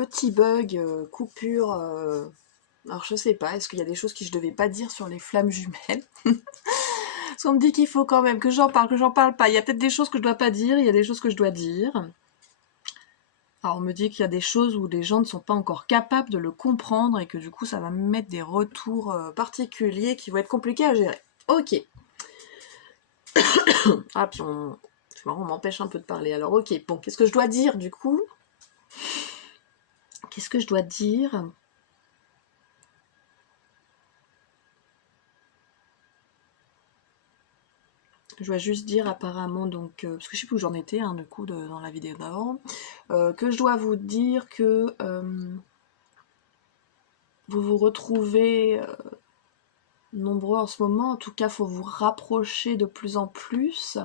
petit bug, coupure. Alors je sais pas, est-ce qu'il y a des choses que je devais pas dire sur les flammes jumelles? Parce qu'on me dit qu'il faut quand même que j'en parle pas. Il y a peut-être des choses que je dois pas dire, il y a des choses que je dois dire. Alors on me dit qu'il y a des choses où les gens ne sont pas encore capables de le comprendre et que du coup ça va me mettre des retours particuliers qui vont être compliqués à gérer. Ok. Ah puis c'est marrant, on m'empêche un peu de parler. Alors ok, bon, qu'est-ce que je dois dire du coup? Qu'est-ce que je dois dire? Je dois juste dire apparemment, donc, parce que je sais plus où j'en étais, du coup, dans la vidéo d'avant, que je dois vous dire que vous vous retrouvez nombreux en ce moment, en tout cas, il faut vous rapprocher de plus en plus,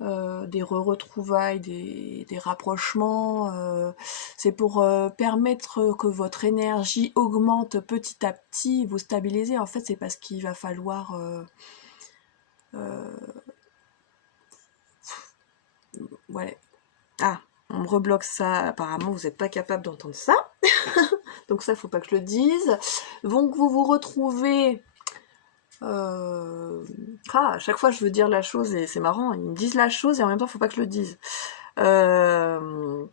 des retrouvailles, des rapprochements, c'est pour permettre que votre énergie augmente petit à petit, vous stabiliser, en fait, c'est parce qu'il va falloir... ouais. Ah, on me rebloque ça, apparemment vous n'êtes pas capable d'entendre ça. Donc ça, il faut pas que je le dise. Donc vous vous retrouvez... à chaque fois je veux dire la chose et c'est marrant, ils me disent la chose et en même temps il faut pas que je le dise. Vous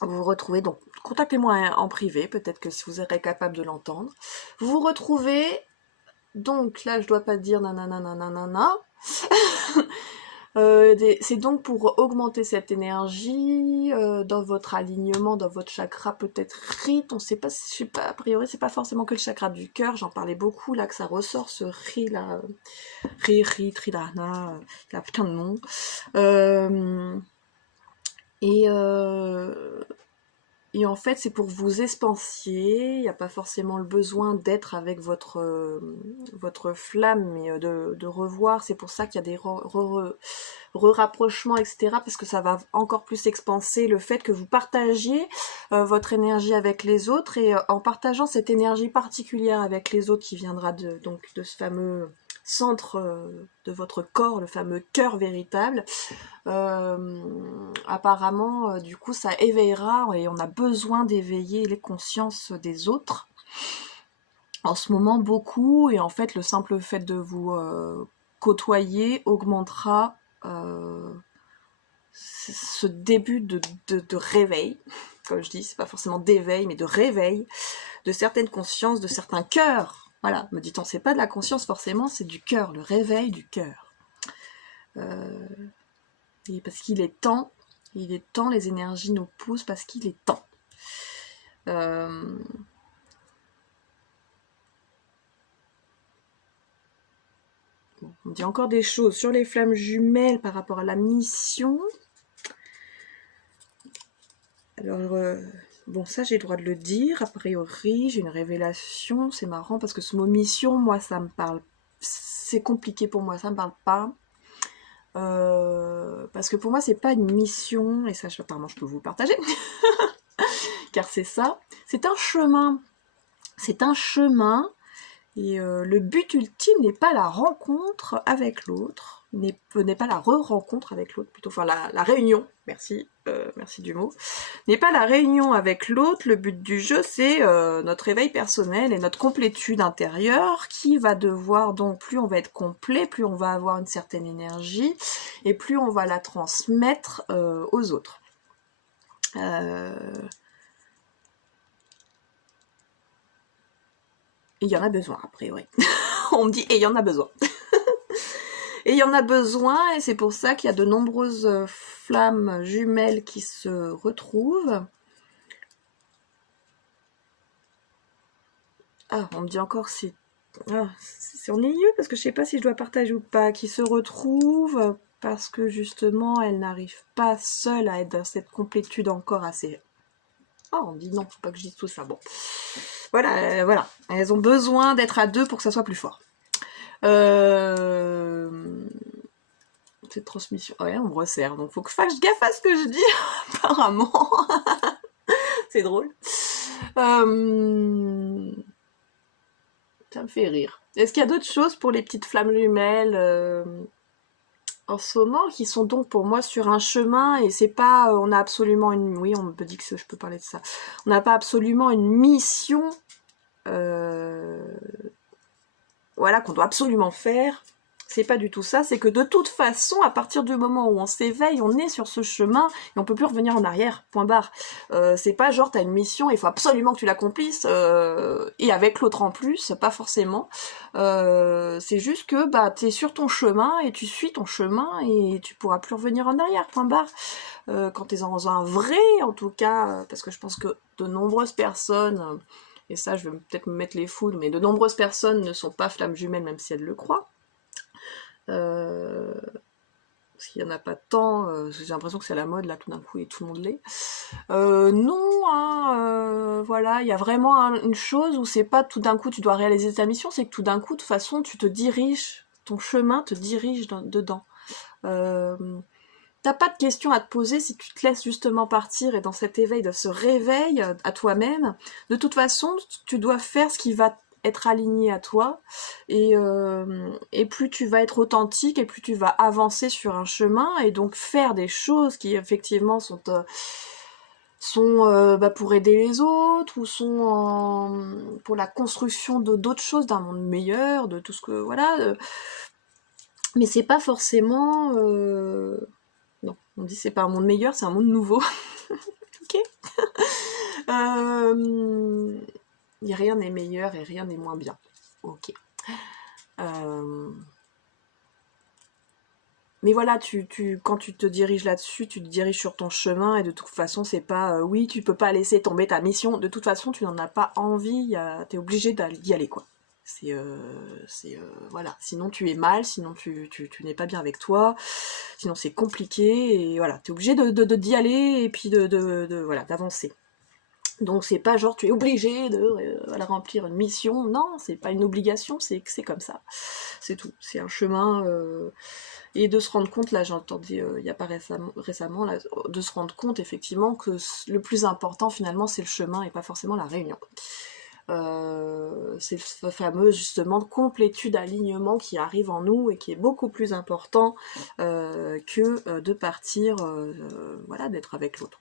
vous retrouvez, donc contactez-moi en privé, peut-être que si vous serez capable de l'entendre. Vous vous retrouvez, donc là je dois pas dire nanana nanana. C'est donc pour augmenter cette énergie dans votre alignement, dans votre chakra peut-être rite, on sait pas, je sais pas, a priori c'est pas forcément que le chakra du cœur, j'en parlais beaucoup là, que ça ressort ce ri là, ri, trilana, il y a plein de noms. Et en fait, c'est pour vous expansier, il n'y a pas forcément le besoin d'être avec votre flamme, mais de revoir, c'est pour ça qu'il y a des re-rapprochements, etc., parce que ça va encore plus expanser le fait que vous partagiez votre énergie avec les autres, et en partageant cette énergie particulière avec les autres qui viendra donc de ce fameux centre de votre corps, le fameux cœur véritable, apparemment, du coup, ça éveillera et on a besoin d'éveiller les consciences des autres. En ce moment, beaucoup, et en fait, le simple fait de vous côtoyer augmentera ce début de réveil. Comme je dis, c'est pas forcément d'éveil, mais de réveil de certaines consciences, de certains cœurs. Voilà, me dit-on, c'est pas de la conscience forcément, c'est du cœur, le réveil du cœur. Et parce qu'il est temps, les énergies nous poussent parce qu'il est temps. On dit encore des choses sur les flammes jumelles par rapport à la mission. Alors, bon, ça j'ai le droit de le dire, a priori, j'ai une révélation, c'est marrant parce que ce mot mission, moi ça me parle, c'est compliqué pour moi, ça me parle pas. Parce que pour moi c'est pas une mission, et ça apparemment je peux vous le partager, car c'est ça, c'est un chemin, et le but ultime n'est pas la rencontre avec l'autre, n'est pas la re-rencontre avec l'autre, plutôt, enfin la réunion, merci du mot, n'est pas la réunion avec l'autre, le but du jeu c'est notre éveil personnel et notre complétude intérieure qui va devoir, donc plus on va être complet, plus on va avoir une certaine énergie et plus on va la transmettre aux autres. Il y en a besoin, a priori. On me dit, et il y en a besoin. Et il y en a besoin, et c'est pour ça qu'il y a de nombreuses flammes jumelles qui se retrouvent. Ah, on me dit encore c'est ennuyeux, parce que je sais pas si je dois partager ou pas, qui se retrouvent parce que justement, elles n'arrivent pas seules à être dans cette complétude encore assez... Oh, on me dit non, faut pas que je dise tout ça, bon. Voilà, voilà. Elles ont besoin d'être à deux pour que ça soit plus fort. Cette transmission, ouais, on me resserre, donc faut que je fasse gaffe à ce que je dis, apparemment. C'est drôle. Ça me fait rire. Est-ce qu'il y a d'autres choses pour les petites flammes jumelles en ce moment, qui sont donc pour moi sur un chemin, et c'est pas, on a absolument une, oui, on me dit que je peux parler de ça, on n'a pas absolument une mission, voilà, qu'on doit absolument faire. C'est pas du tout ça, c'est que de toute façon, à partir du moment où on s'éveille, on est sur ce chemin et on peut plus revenir en arrière, point barre. C'est pas genre t'as une mission, il faut absolument que tu l'accomplisses, et avec l'autre en plus, pas forcément. C'est juste que bah t'es sur ton chemin et tu suis ton chemin et tu pourras plus revenir en arrière, point barre. Quand t'es dans un vrai, en tout cas, parce que je pense que de nombreuses personnes, et ça je vais peut-être me mettre les foudres, mais de nombreuses personnes ne sont pas flammes jumelles même si elles le croient. Parce qu'il n'y en a pas tant, j'ai l'impression que c'est la mode là tout d'un coup et tout le monde l'est. Non, hein, voilà, il y a vraiment une chose où c'est pas tout d'un coup tu dois réaliser ta mission, c'est que tout d'un coup, de toute façon, tu te diriges, ton chemin te dirige dedans. T'as pas de questions à te poser si tu te laisses justement partir et dans cet éveil, de ce réveil à toi-même. De toute façon, tu dois faire ce qui va être aligné à toi et plus tu vas être authentique et plus tu vas avancer sur un chemin et donc faire des choses qui effectivement sont pour aider les autres ou sont pour la construction d'autres choses, d'un monde meilleur, de tout ce que voilà. Mais c'est pas forcément non, on dit c'est pas un monde meilleur, c'est un monde nouveau. Ok. Rien n'est meilleur et rien n'est moins bien. Ok. Mais voilà, quand tu te diriges là-dessus, tu te diriges sur ton chemin et de toute façon, c'est pas oui, tu peux pas laisser tomber ta mission. De toute façon, tu n'en as pas envie, t'es obligé d'y aller quoi. Voilà. Sinon, tu es mal, sinon tu n'es pas bien avec toi, sinon c'est compliqué et voilà, t'es obligé d'y aller et puis voilà, d'avancer. Donc c'est pas genre tu es obligé de remplir une mission, non, c'est pas une obligation, c'est comme ça. C'est tout, c'est un chemin et de se rendre compte, là j'ai entendu il y a pas récemment là, de se rendre compte effectivement que le plus important finalement c'est le chemin et pas forcément la réunion. C'est le fameux justement complétude alignement qui arrive en nous et qui est beaucoup plus important que de partir, voilà, d'être avec l'autre.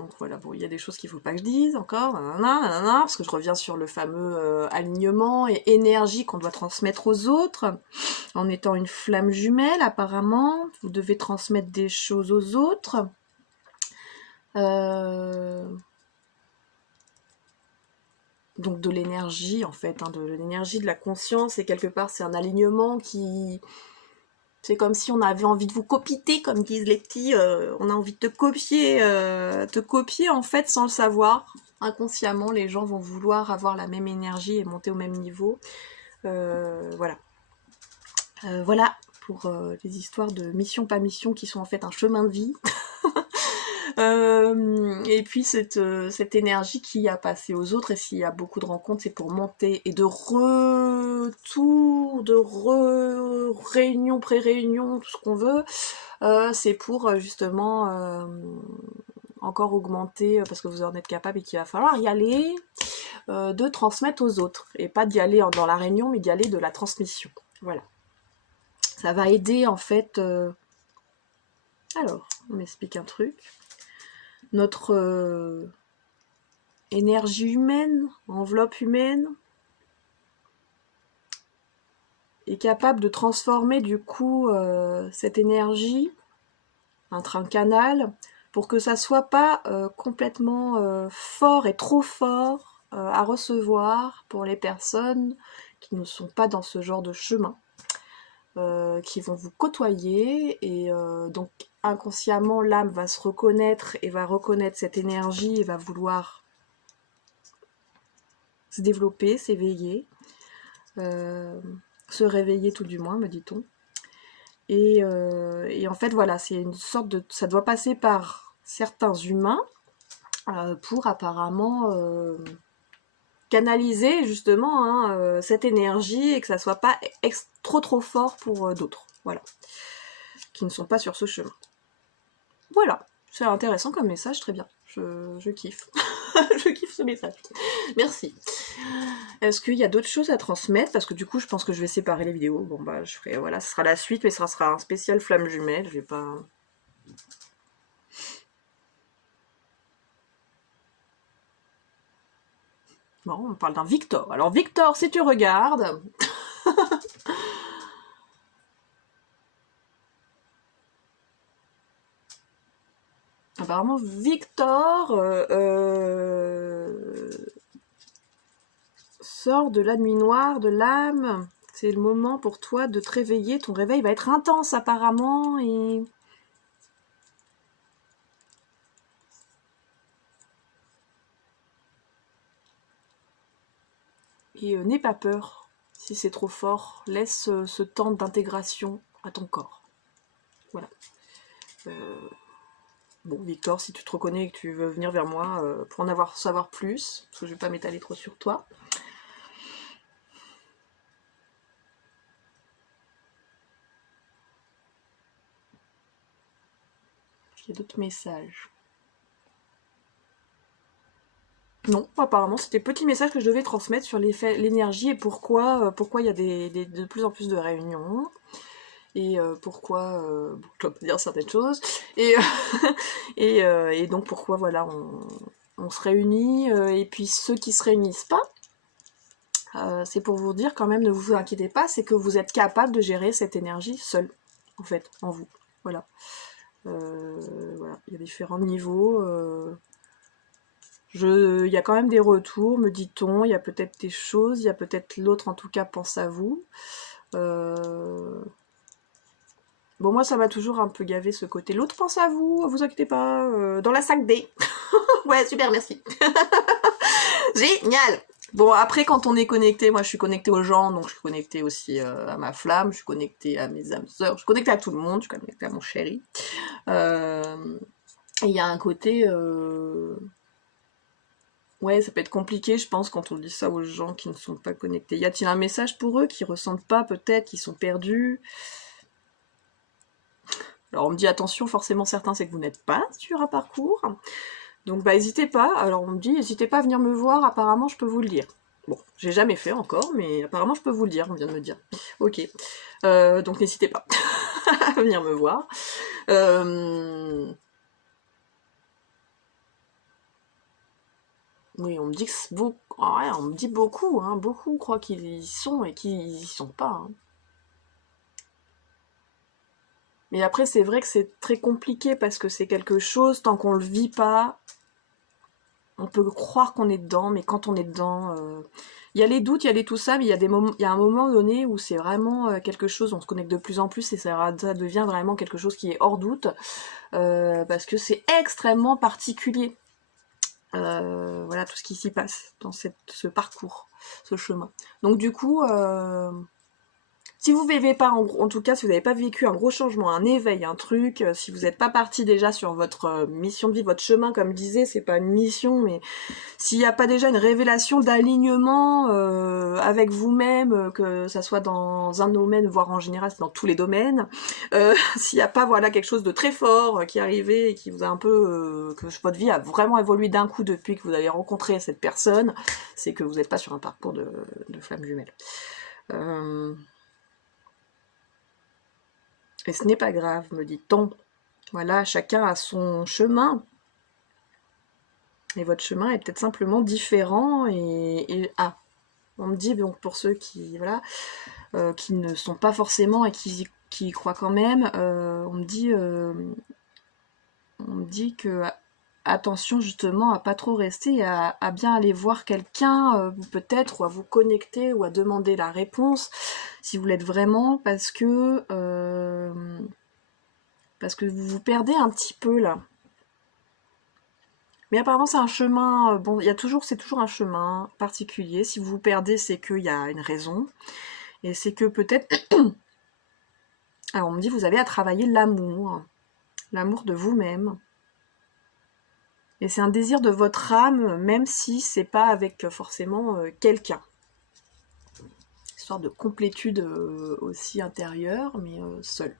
Donc voilà, bon, il y a des choses qu'il ne faut pas que je dise encore, parce que je reviens sur le fameux alignement et énergie qu'on doit transmettre aux autres. En étant une flamme jumelle, apparemment, vous devez transmettre des choses aux autres. Donc de l'énergie, en fait, de l'énergie, de la conscience, et quelque part, c'est un alignement qui... C'est comme si on avait envie de vous copiter, comme disent les petits, on a envie de te copier en fait sans le savoir. Inconsciemment, les gens vont vouloir avoir la même énergie et monter au même niveau. Voilà. Voilà pour les histoires de mission pas mission qui sont en fait un chemin de vie. Et puis cette énergie qui a passé aux autres, et s'il y a beaucoup de rencontres, c'est pour monter et de retour, réunion, pré-réunion, tout ce qu'on veut, c'est pour justement encore augmenter, parce que vous en êtes capable et qu'il va falloir y aller, de transmettre aux autres, et pas d'y aller dans la réunion, mais d'y aller de la transmission. Voilà. Ça va aider en fait... Alors, on m'explique un truc. Notre énergie humaine, enveloppe humaine, est capable de transformer du coup cette énergie entre un canal pour que ça soit pas complètement fort et trop fort à recevoir pour les personnes qui ne sont pas dans ce genre de chemin, qui vont vous côtoyer et donc inconsciemment l'âme va se reconnaître et va reconnaître cette énergie et va vouloir se développer, s'éveiller, se réveiller tout du moins, me dit-on. Et en fait voilà, c'est une sorte de... ça doit passer par certains humains pour apparemment canaliser justement cette énergie et que ça soit pas trop fort pour d'autres, voilà, qui ne sont pas sur ce chemin. Voilà, c'est intéressant comme message, très bien, je kiffe. Je kiffe ce message. Merci. Est-ce qu'il y a d'autres choses à transmettre? Parce que du coup, je pense que je vais séparer les vidéos. Bon, bah, je ferai, voilà, ce sera la suite, mais ça sera un spécial flamme jumelle. Je vais pas... Bon, on parle d'un Victor. Alors, Victor, si tu regardes... Apparemment, Victor sort de la nuit noire, de l'âme. C'est le moment pour toi de te réveiller. Ton réveil va être intense apparemment et n'aie pas peur si c'est trop fort. Laisse ce temps d'intégration à ton corps. Voilà. Bon, Victor, si tu te reconnais et que tu veux venir vers moi pour en savoir plus, parce que je ne vais pas m'étaler trop sur toi. Il y a d'autres messages. Non, apparemment, c'était petit message que je devais transmettre sur l'énergie et pourquoi il y a de plus en plus de réunions. Et pourquoi je dois pas dire certaines choses, et, et donc pourquoi voilà on se réunit, et puis ceux qui se réunissent pas, c'est pour vous dire quand même, ne vous inquiétez pas, c'est que vous êtes capable de gérer cette énergie seul, en fait, en vous, voilà. Voilà, il y a différents niveaux, il y a quand même des retours, me dit-on, il y a peut-être des choses, il y a peut-être l'autre en tout cas pense à vous, bon, moi, ça m'a toujours un peu gavé ce côté. L'autre pense à vous inquiétez pas, dans la 5D. Ouais, super, merci. Génial. Bon, après, quand on est connecté, moi, je suis connectée aux gens, donc je suis connectée aussi à ma flamme, je suis connectée à mes âmes sœurs, je suis connectée à tout le monde, je suis connectée à mon chéri. Il y a un côté... Ouais, ça peut être compliqué, je pense, quand on dit ça aux gens qui ne sont pas connectés. Y a-t-il un message pour eux qui ressentent pas, peut-être, qui sont perdus? Alors on me dit attention, forcément certains c'est que vous n'êtes pas sur un parcours, donc bah n'hésitez pas, alors on me dit n'hésitez pas à venir me voir, apparemment je peux vous le dire. Bon, j'ai jamais fait encore, mais apparemment je peux vous le dire, on vient de me dire. Ok, donc n'hésitez pas à venir me voir. Oui, on me dit que c'est beaucoup, ouais, on me dit beaucoup, hein, beaucoup croient qu'ils y sont et qu'ils y sont pas. Hein. Mais après, c'est vrai que c'est très compliqué parce que c'est quelque chose, tant qu'on le vit pas, on peut croire qu'on est dedans, mais quand on est dedans, il y a les doutes, il y a les tout ça, mais il y a il y a un moment donné où c'est vraiment quelque chose, on se connecte de plus en plus et ça devient vraiment quelque chose qui est hors doute, parce que c'est extrêmement particulier. Voilà tout ce qui s'y passe dans ce parcours, ce chemin. Donc du coup, si vous vivez pas, en tout cas, si vous n'avez pas vécu un gros changement, un éveil, un truc, si vous n'êtes pas parti déjà sur votre mission de vie, votre chemin, comme je disais, c'est pas une mission, mais s'il n'y a pas déjà une révélation d'alignement avec vous-même, que ça soit dans un domaine, voire en général, c'est dans tous les domaines, s'il n'y a pas voilà quelque chose de très fort qui est arrivé et qui vous a un peu, que votre vie a vraiment évolué d'un coup depuis que vous avez rencontré cette personne, c'est que vous n'êtes pas sur un parcours de flamme jumelle. Et ce n'est pas grave, me dit-on. Voilà, chacun a son chemin. Et votre chemin est peut-être simplement différent. Ah, on me dit, donc pour ceux qui, voilà, qui ne sont pas forcément et qui y croient quand même, on me dit que attention justement à pas trop rester, à bien aller voir quelqu'un, peut-être, ou à vous connecter, ou à demander la réponse, si vous l'êtes vraiment, parce que vous vous perdez un petit peu là. Mais apparemment c'est un chemin, bon, c'est toujours un chemin particulier. Si vous vous perdez, c'est qu'il y a une raison. Et c'est que peut-être... Alors on me dit, vous avez à travailler l'amour de vous-même. Et c'est un désir de votre âme, même si c'est pas avec forcément quelqu'un. Histoire de complétude aussi intérieure, mais seule.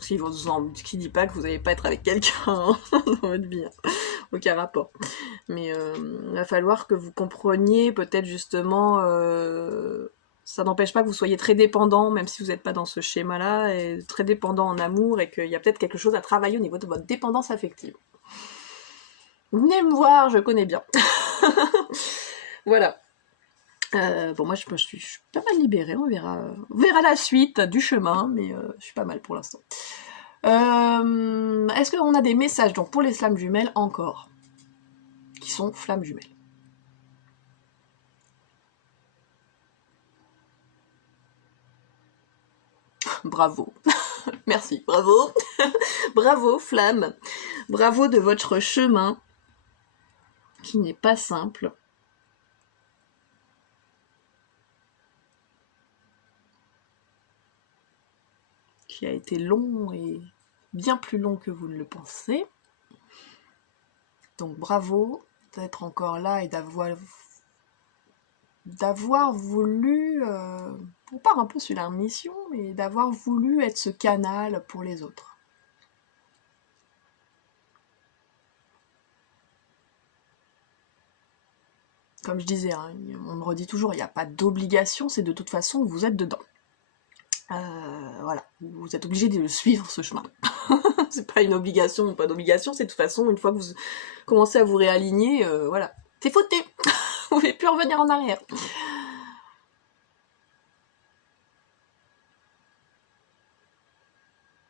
Qui ne dit pas que vous n'allez pas être avec quelqu'un dans votre vie. Aucun rapport. Mais il va falloir que vous compreniez peut-être justement, ça n'empêche pas que vous soyez très dépendant, même si vous n'êtes pas dans ce schéma-là, et très dépendant en amour, et qu'il y a peut-être quelque chose à travailler au niveau de votre dépendance affective. Venez me voir, je connais bien. Voilà. Bon, moi, je suis pas mal libérée, on verra la suite du chemin, mais je suis pas mal pour l'instant. Est-ce qu'on a des messages donc pour les flammes jumelles encore, qui sont flammes jumelles? Bravo, merci, bravo, bravo flamme, bravo de votre chemin, qui n'est pas simple. Qui a été long et bien plus long que vous ne le pensez. Donc bravo d'être encore là et d'avoir voulu, on part un peu sur la mission, mais d'avoir voulu être ce canal pour les autres. Comme je disais, hein, on me redit toujours, il n'y a pas d'obligation, c'est de toute façon, vous êtes dedans. Voilà, vous êtes obligé de le suivre, ce chemin. C'est pas une obligation ou pas d'obligation, c'est de toute façon, une fois que vous commencez à vous réaligner, voilà, c'est foutu. Vous pouvez plus revenir en arrière.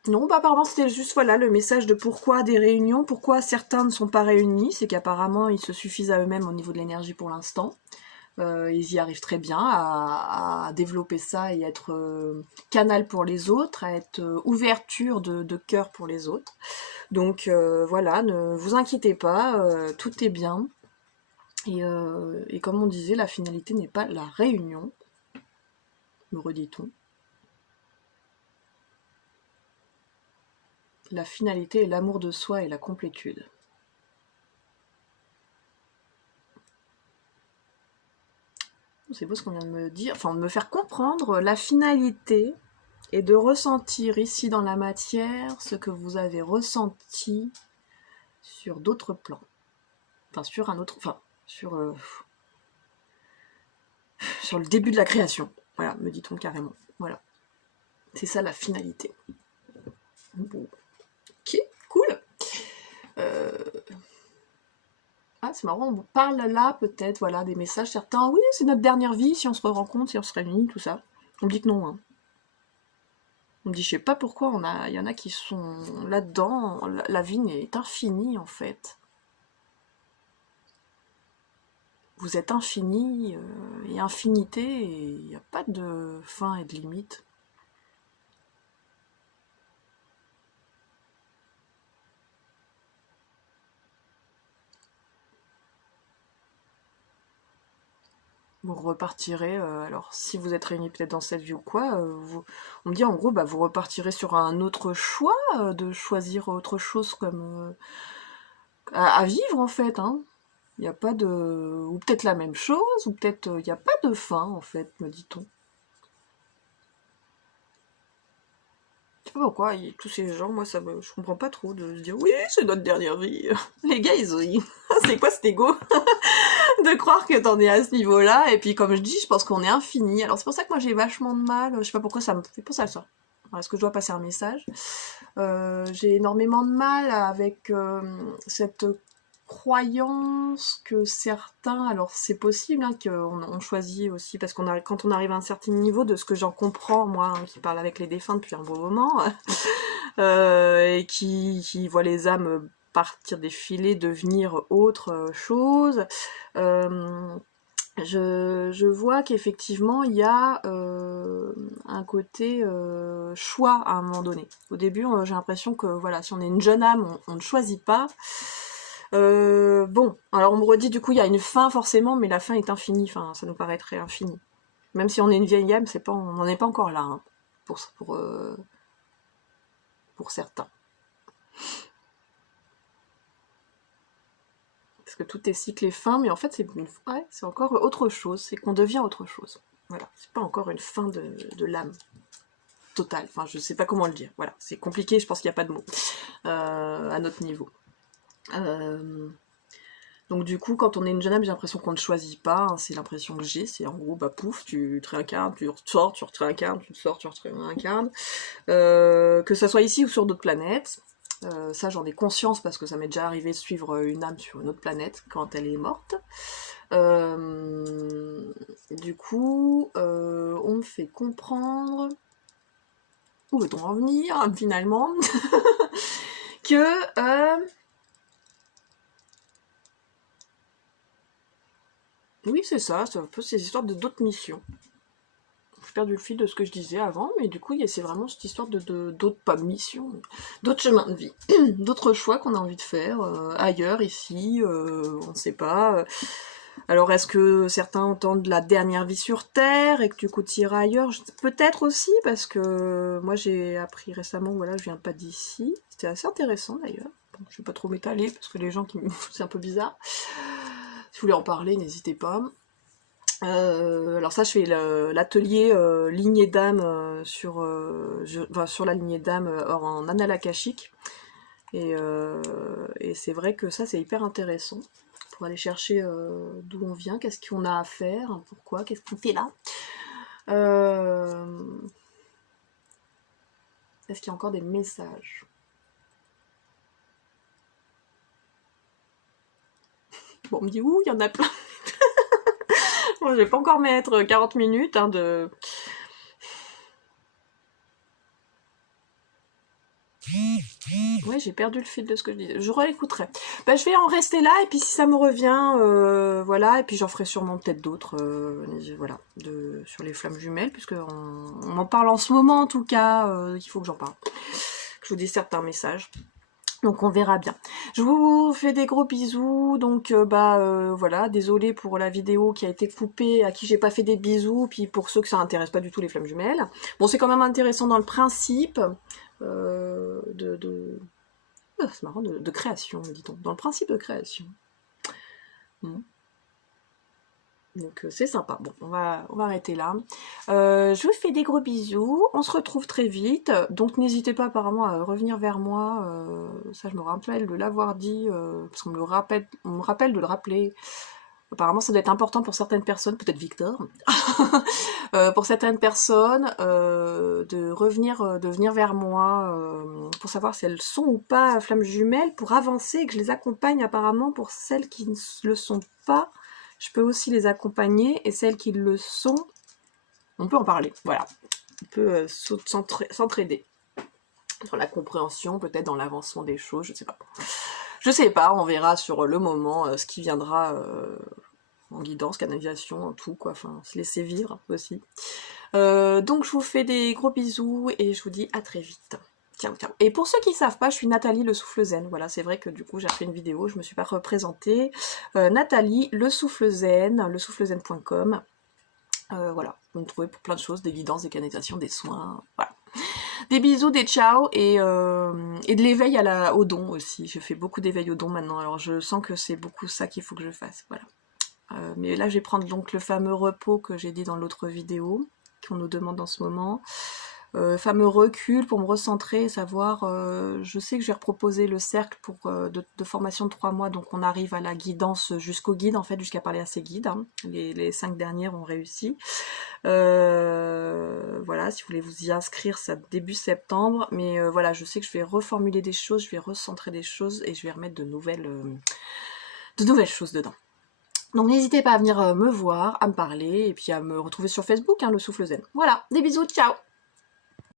Non, bah apparemment c'était juste voilà le message de pourquoi des réunions, pourquoi certains ne sont pas réunis, c'est qu'apparemment ils se suffisent à eux-mêmes au niveau de l'énergie pour l'instant. Ils y arrivent très bien à développer ça et être canal pour les autres, à être ouverture de cœur pour les autres. Donc voilà, ne vous inquiétez pas, tout est bien. Et comme on disait, la finalité n'est pas la réunion, me redit-on. La finalité est l'amour de soi et la complétude. C'est beau ce qu'on vient de me dire, enfin de me faire comprendre. La finalité est de ressentir ici dans la matière ce que vous avez ressenti sur d'autres plans. Enfin sur un autre, enfin sur le début de la création. Voilà, me dit-on carrément. Voilà, c'est ça la finalité. Bon. Ok, cool. Ah, c'est marrant, on parle là peut-être, voilà, des messages, certains, oui, c'est notre dernière vie, si on se rencontre, si on se réunit, tout ça. On me dit que non, hein. On me dit, je sais pas pourquoi, il y en a qui sont là-dedans, la vie est infinie, en fait. Vous êtes infini, et infinité, et il n'y a pas de fin et de limite. Vous repartirez, alors si vous êtes réunis peut-être dans cette vie ou quoi, on me dit en gros, bah, vous repartirez sur un autre choix, de choisir autre chose comme à vivre en fait, hein. Il n'y a pas de... Ou peut-être la même chose, ou peut-être il n'y a pas de fin en fait, me dit-on. Je sais pas pourquoi, tous ces gens, moi je comprends pas trop de se dire oui, c'est notre dernière vie. Les gars, c'est quoi cet ego de croire que t'en es à ce niveau-là, et puis comme je dis, je pense qu'on est infini. Alors c'est pour ça que moi j'ai vachement de mal, je sais pas pourquoi ça me fait pour ça. Est-ce que je dois passer un message? J'ai énormément de mal avec cette croyance que certains, alors c'est possible hein, qu'on choisit aussi, parce quand on arrive à un certain niveau, de ce que j'en comprends, moi, hein, qui parle avec les défunts depuis un beau moment, et qui voit les âmes partir défiler, devenir autre chose, je vois qu'effectivement il y a un côté choix à un moment donné. Au début, j'ai l'impression que voilà, si on est une jeune âme, on ne choisit pas. Bon, alors on me redit du coup il y a une fin forcément, mais la fin est infinie. Enfin, ça nous paraîtrait infini. Même si on est une vieille âme, on n'en est pas encore là hein, pour certains. Parce que tout est cycle et fin, mais en fait c'est encore autre chose, c'est qu'on devient autre chose. Voilà, c'est pas encore une fin de l'âme totale, enfin je sais pas comment le dire, voilà, c'est compliqué, je pense qu'il n'y a pas de mots à notre niveau. Donc du coup, quand on est une jeune âme, j'ai l'impression qu'on ne choisit pas, hein, c'est l'impression que j'ai, c'est en gros, bah pouf, tu te réincarnes, tu ressors, tu te réincarnes, tu sors, tu te réincarnes. Que ça soit ici ou sur d'autres planètes. Ça, j'en ai conscience parce que ça m'est déjà arrivé de suivre une âme sur une autre planète quand elle est morte. Du coup, on me fait comprendre... Où veut-on en venir, finalement? Que... oui, c'est ça, c'est un peu ces histoires de d'autres missions. J'ai perdu le fil de ce que je disais avant, mais du coup, c'est vraiment cette histoire d'autres, pas missions, d'autres chemins de vie, d'autres choix qu'on a envie de faire, ailleurs, ici, on ne sait pas. Alors, est-ce que certains entendent la dernière vie sur Terre et que du coup, tu iras ailleurs? Peut-être aussi, parce que moi, j'ai appris récemment, voilà, je viens pas d'ici. C'était assez intéressant, d'ailleurs. Bon, je vais pas trop m'étaler, parce que les gens c'est un peu bizarre. Si vous voulez en parler, n'hésitez pas. Alors ça, je fais l'atelier lignée d'âme sur la lignée d'âme en annales akashiques. Et c'est vrai que ça, c'est hyper intéressant pour aller chercher d'où on vient, qu'est-ce qu'on a à faire, pourquoi, qu'est-ce qu'on fait là. Est-ce qu'il y a encore des messages? Bon, on me dit, ouh, il y en a plein. Bon, je vais pas encore mettre 40 minutes de... Ouais, j'ai perdu le fil de ce que je disais. Je réécouterai. Bah, je vais en rester là, et puis si ça me revient, voilà, et puis j'en ferai sûrement peut-être d'autres, voilà, sur les flammes jumelles, puisque on en parle en ce moment, en tout cas, il faut que j'en parle. Que je vous dis certains messages. Donc on verra bien. Je vous fais des gros bisous, donc voilà, désolée pour la vidéo qui a été coupée, à qui j'ai pas fait des bisous, puis pour ceux que ça intéresse pas du tout les flammes jumelles. Bon, c'est quand même intéressant dans le principe c'est marrant, de création, dit-on, dans le principe de création. Donc c'est sympa. Bon, on va arrêter là. Je vous fais des gros bisous. On se retrouve très vite. Donc n'hésitez pas apparemment à revenir vers moi. Ça, je me rappelle de l'avoir dit, parce qu'on me rappelle de le rappeler. Apparemment, ça doit être important pour certaines personnes, peut-être Victor, pour certaines personnes, de venir vers moi pour savoir si elles sont ou pas flammes jumelles, pour avancer et que je les accompagne apparemment pour celles qui ne le sont pas. Je peux aussi les accompagner, et celles qui le sont, on peut en parler, voilà. On peut s'entraider sur la compréhension, peut-être dans l'avancement des choses, je sais pas. Je sais pas, on verra sur le moment ce qui viendra en guidance, canalisation, en tout, quoi, enfin, se laisser vivre aussi. Donc je vous fais des gros bisous, et je vous dis à très vite. Ciao, ciao. Et pour ceux qui ne savent pas, je suis Nathalie le Souffle Zen. Voilà, c'est vrai que du coup j'ai fait une vidéo, je me suis pas représentée. Nathalie le Souffle Zen, lesoufflezen.com. Voilà, vous me trouvez pour plein de choses, des guidances, des canalisations, des soins, voilà. Des bisous, des ciao, et de l'éveil au don aussi. Je fais beaucoup d'éveil au don maintenant, alors je sens que c'est beaucoup ça qu'il faut que je fasse, voilà. Mais là je vais prendre donc le fameux repos que j'ai dit dans l'autre vidéo, qu'on nous demande en ce moment. Fameux recul pour me recentrer, savoir, je sais que je vais reproposer le cercle de formation de 3 mois, donc on arrive à la guidance jusqu'au guide, en fait, jusqu'à parler à ses guides, hein. Les 5 dernières ont réussi. Voilà, si vous voulez vous y inscrire, c'est début septembre, mais voilà, je sais que je vais reformuler des choses, je vais recentrer des choses, et je vais remettre de nouvelles choses dedans. Donc n'hésitez pas à venir me voir, à me parler, et puis à me retrouver sur Facebook, hein, le Souffle Zen. Voilà, des bisous, ciao!